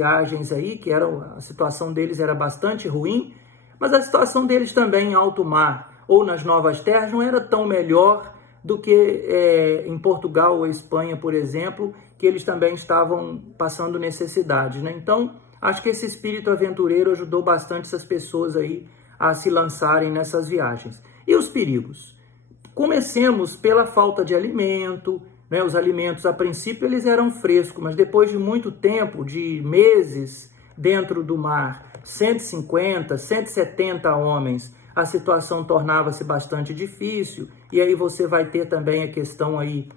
viagens aí, que a situação deles era bastante ruim, mas a situação deles também em alto mar ou nas novas terras não era tão melhor do que em Portugal ou Espanha, por exemplo, que eles também estavam passando necessidades, né? Então, acho que esse espírito aventureiro ajudou bastante essas pessoas aí a se lançarem nessas viagens. E os perigos? Comecemos pela falta de alimento, né? Os alimentos, a princípio, eles eram frescos, mas depois de muito tempo, de meses dentro do mar, 150, 170 homens, a situação tornava-se bastante difícil, e aí você vai ter também a questão aí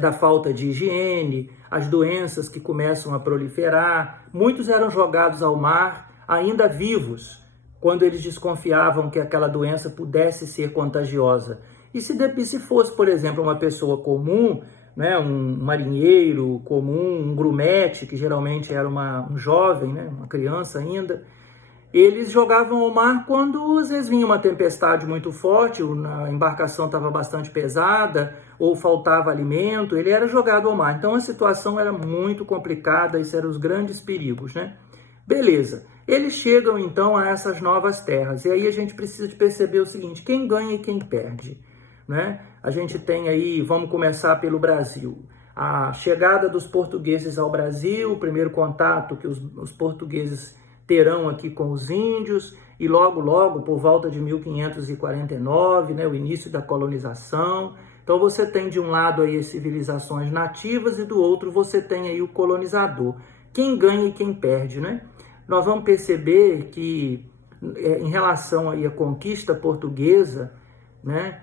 da falta de higiene, as doenças que começam a proliferar. Muitos eram jogados ao mar ainda vivos, quando eles desconfiavam que aquela doença pudesse ser contagiosa. E se fosse, por exemplo, uma pessoa comum, né, um marinheiro comum, um grumete, que geralmente era um jovem, né, uma criança ainda, eles jogavam ao mar quando às vezes vinha uma tempestade muito forte, a embarcação estava bastante pesada, ou faltava alimento, ele era jogado ao mar. Então a situação era muito complicada, esses eram os grandes perigos, né? Beleza, eles chegam então a essas novas terras, e aí a gente precisa de perceber o seguinte: quem ganha e quem perde, né? A gente tem aí, vamos começar pelo Brasil, a chegada dos portugueses ao Brasil, o primeiro contato que os portugueses terão aqui com os índios, e logo, por volta de 1549, né, o início da colonização. Então você tem de um lado aí as civilizações nativas e do outro você tem aí o colonizador. Quem ganha e quem perde, né? Nós vamos perceber que em relação aí à conquista portuguesa, né,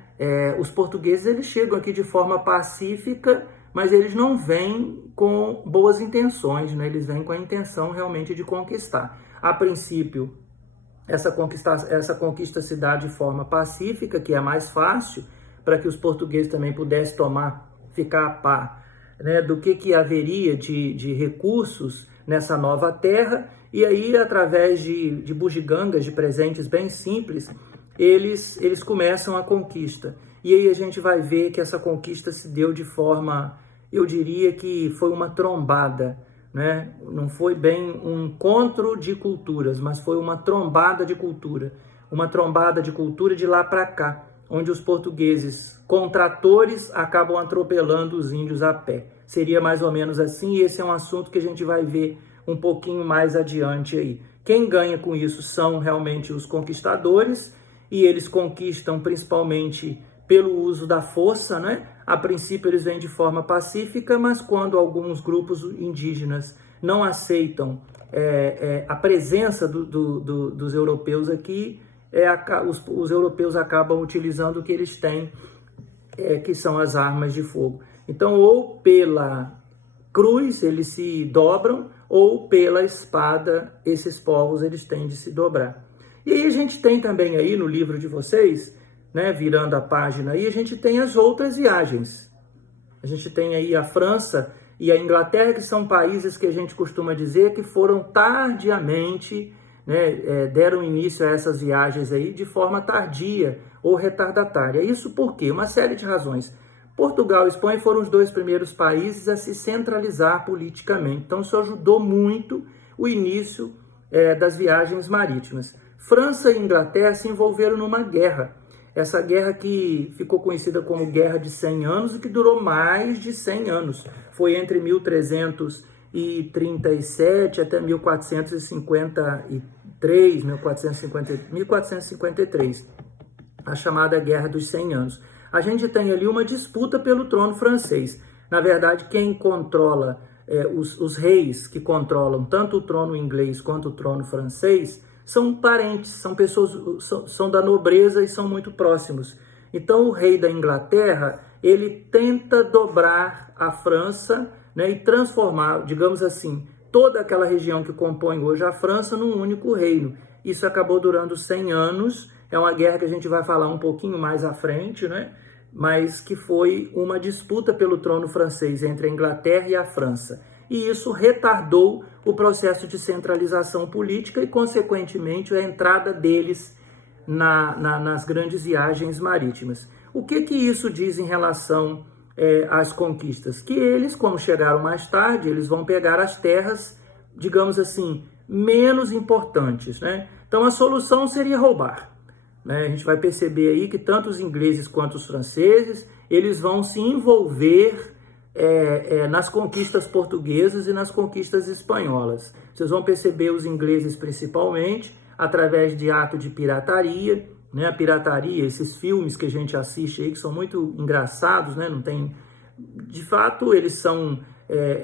os portugueses eles chegam aqui de forma pacífica, mas eles não vêm com boas intenções, né? Eles vêm com a intenção realmente de conquistar. A princípio, essa conquista se dá de forma pacífica, que é mais fácil, para que os portugueses também pudessem ficar a par, né, do que haveria de recursos nessa nova terra, e aí, através de bugigangas, de presentes bem simples, eles começam a conquista. E aí a gente vai ver que essa conquista se deu de forma, eu diria que foi uma trombada, né? Não foi bem um encontro de culturas, mas foi uma trombada de cultura. Uma trombada de cultura de lá para cá, onde os portugueses, com tratores, acabam atropelando os índios a pé. Seria mais ou menos assim, e esse é um assunto que a gente vai ver um pouquinho mais adiante aí. Quem ganha com isso são realmente os conquistadores, e eles conquistam principalmente pelo uso da força, né? A princípio eles vêm de forma pacífica, mas quando alguns grupos indígenas não aceitam a presença dos europeus aqui, os europeus acabam utilizando o que eles têm, que são as armas de fogo. Então, ou pela cruz eles se dobram, ou pela espada esses povos eles têm de se dobrar. E aí a gente tem também aí no livro de vocês, né, virando a página aí, a gente tem as outras viagens. A gente tem aí a França e a Inglaterra, que são países que a gente costuma dizer que foram tardiamente, né, deram início a essas viagens aí de forma tardia ou retardatária. Isso por quê? Uma série de razões. Portugal e Espanha foram os dois primeiros países a se centralizar politicamente. Então isso ajudou muito o início das viagens marítimas. França e Inglaterra se envolveram numa guerra. Essa guerra que ficou conhecida como Guerra de 100 anos e que durou mais de 100 anos. Foi entre 1337 até 1453, a chamada Guerra dos 100 anos. A gente tem ali uma disputa pelo trono francês. Na verdade, quem controla, os reis que controlam tanto o trono inglês quanto o trono francês, são parentes, são pessoas, são da nobreza e são muito próximos. Então o rei da Inglaterra, ele tenta dobrar a França, né, e transformar, digamos assim, toda aquela região que compõe hoje a França num único reino. Isso acabou durando 100 anos, é uma guerra que a gente vai falar um pouquinho mais à frente, né? Mas que foi uma disputa pelo trono francês entre a Inglaterra e a França. E isso retardou o processo de centralização política e, consequentemente, a entrada deles nas grandes viagens marítimas. O que isso diz em relação as conquistas? Que eles, como chegaram mais tarde, eles vão pegar as terras, digamos assim, menos importantes, né? Então a solução seria roubar, né? A gente vai perceber aí que tanto os ingleses quanto os franceses, eles vão se envolver nas conquistas portuguesas e nas conquistas espanholas. Vocês vão perceber os ingleses principalmente através de ato de pirataria, né? A pirataria, esses filmes que a gente assiste aí que são muito engraçados, né? Não tem, de fato, eles são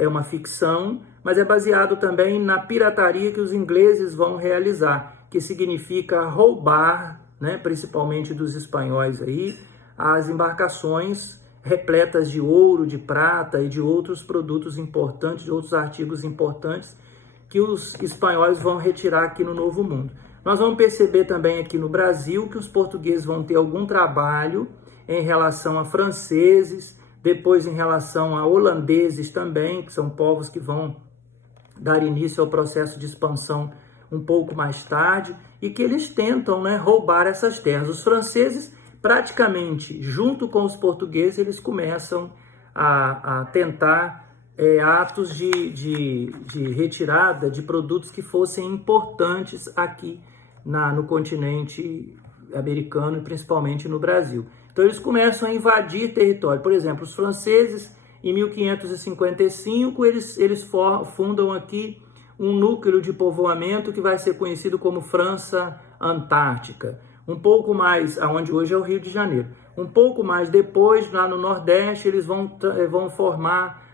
uma ficção, mas é baseado também na pirataria que os ingleses vão realizar, que significa roubar, né? Principalmente dos espanhóis aí, as embarcações repletas de ouro, de prata e de outros produtos importantes, de outros artigos importantes que os espanhóis vão retirar aqui no Novo Mundo. Nós vamos perceber também aqui no Brasil que os portugueses vão ter algum trabalho em relação a franceses, depois em relação a holandeses também, que são povos que vão dar início ao processo de expansão um pouco mais tarde, e que eles tentam, né, roubar essas terras. Os franceses, praticamente, junto com os portugueses, eles começam a tentar atos de retirada de produtos que fossem importantes aqui no continente americano e principalmente no Brasil. Então eles começam a invadir território. Por exemplo, os franceses, em 1555, eles fundam aqui um núcleo de povoamento que vai ser conhecido como França Antártica. Um pouco mais, aonde hoje é o Rio de Janeiro. Um pouco mais depois, lá no Nordeste, eles vão formar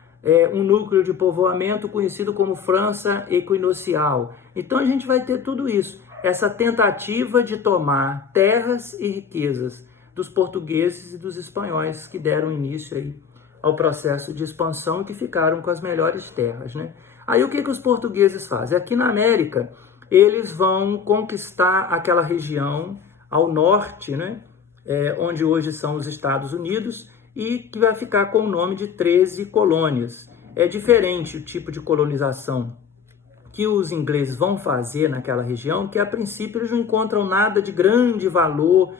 um núcleo de povoamento conhecido como França Equinocial. Então a gente vai ter tudo isso, essa tentativa de tomar terras e riquezas dos portugueses e dos espanhóis que deram início aí ao processo de expansão e que ficaram com as melhores terras, né? Aí o que os portugueses fazem? Aqui na América, eles vão conquistar aquela região ao norte, né? Onde hoje são os Estados Unidos, e que vai ficar com o nome de 13 colônias. É diferente o tipo de colonização que os ingleses vão fazer naquela região, que a princípio eles não encontram nada de grande valor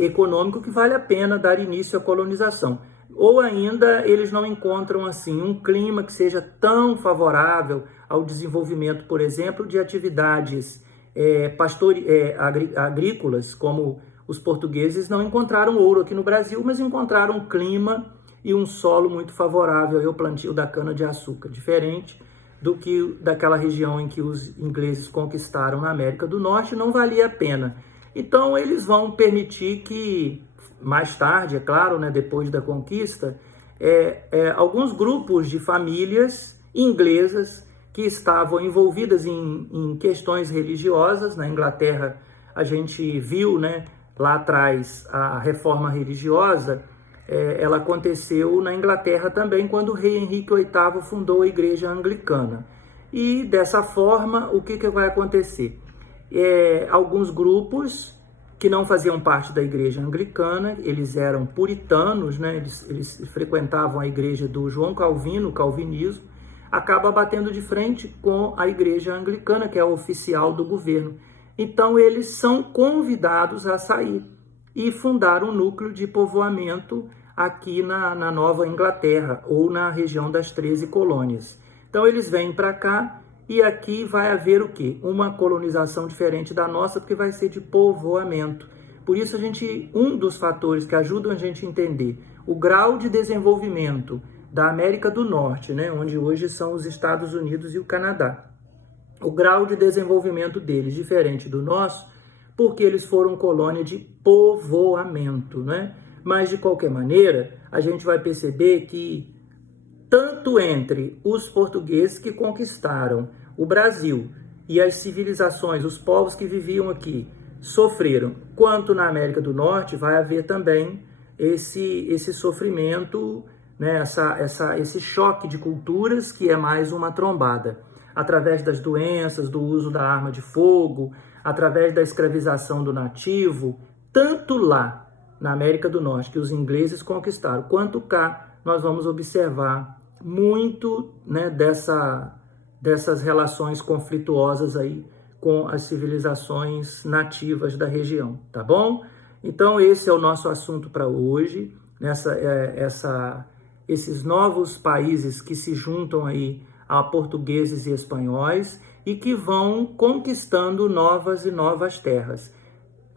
econômico que vale a pena dar início à colonização. Ou ainda eles não encontram assim um clima que seja tão favorável ao desenvolvimento, por exemplo, de atividades agrícolas, como os portugueses não encontraram ouro aqui no Brasil, mas encontraram um clima e um solo muito favorável ao plantio da cana-de-açúcar, diferente do que daquela região em que os ingleses conquistaram na América do Norte, não valia a pena. Então eles vão permitir que, mais tarde, é claro, né, depois da conquista, alguns grupos de famílias inglesas que estavam envolvidas em questões religiosas. Na Inglaterra, a gente viu, né, lá atrás, a reforma religiosa, ela aconteceu na Inglaterra também, quando o rei Henrique VIII fundou a Igreja Anglicana. E, dessa forma, o que vai acontecer? Alguns grupos que não faziam parte da Igreja Anglicana, eles eram puritanos, né? Eles frequentavam a igreja do João Calvino, o calvinismo, acaba batendo de frente com a Igreja Anglicana, que é a oficial do governo. Então, eles são convidados a sair e fundar um núcleo de povoamento aqui na Nova Inglaterra, ou na região das 13 colônias. Então, eles vêm para cá e aqui vai haver o quê? Uma colonização diferente da nossa, porque vai ser de povoamento. Por isso, um dos fatores que ajudam a gente a entender o grau de desenvolvimento da América do Norte, né, onde hoje são os Estados Unidos e o Canadá, o grau de desenvolvimento deles diferente do nosso, porque eles foram colônia de povoamento, né? Mas, de qualquer maneira, a gente vai perceber que tanto entre os portugueses que conquistaram o Brasil e as civilizações, os povos que viviam aqui, sofreram, quanto na América do Norte vai haver também esse sofrimento, né? Esse choque de culturas, que é mais uma trombada, através das doenças, do uso da arma de fogo, através da escravização do nativo, tanto lá na América do Norte, que os ingleses conquistaram, quanto cá, nós vamos observar muito, né, dessas relações conflituosas aí com as civilizações nativas da região, tá bom? Então esse é o nosso assunto para hoje. esses novos países que se juntam aí a portugueses e espanhóis e que vão conquistando novas e novas terras.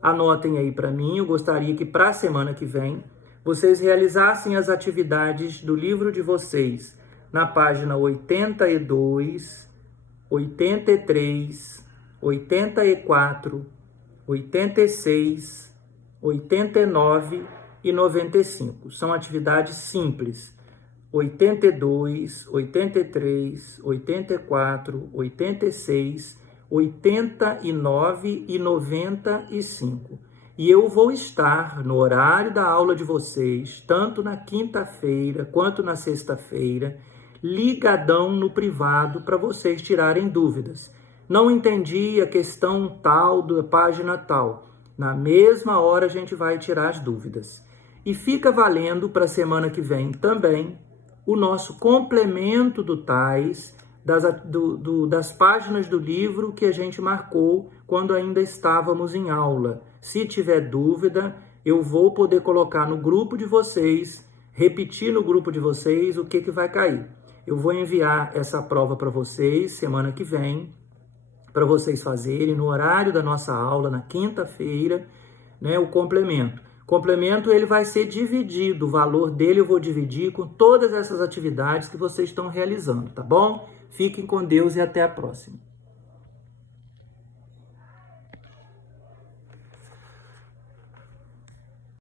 Anotem aí para mim, eu gostaria que para a semana que vem vocês realizassem as atividades do livro de vocês na página 82, 83, 84, 86, 89 e 95. São atividades simples. 82, 83, 84, 86, 89 e 95. E eu vou estar no horário da aula de vocês, tanto na quinta-feira quanto na sexta-feira, ligadão no privado para vocês tirarem dúvidas. Não entendi a questão tal da página tal. Na mesma hora a gente vai tirar as dúvidas. E fica valendo para a semana que vem também o nosso complemento do TAIS, das páginas do livro que a gente marcou quando ainda estávamos em aula. Se tiver dúvida, eu vou poder colocar no grupo de vocês, repetir no grupo de vocês o que vai cair. Eu vou enviar essa prova para vocês semana que vem, para vocês fazerem no horário da nossa aula, na quinta-feira, né, o complemento. O complemento ele vai ser dividido, o valor dele eu vou dividir com todas essas atividades que vocês estão realizando, tá bom? Fiquem com Deus e até a próxima.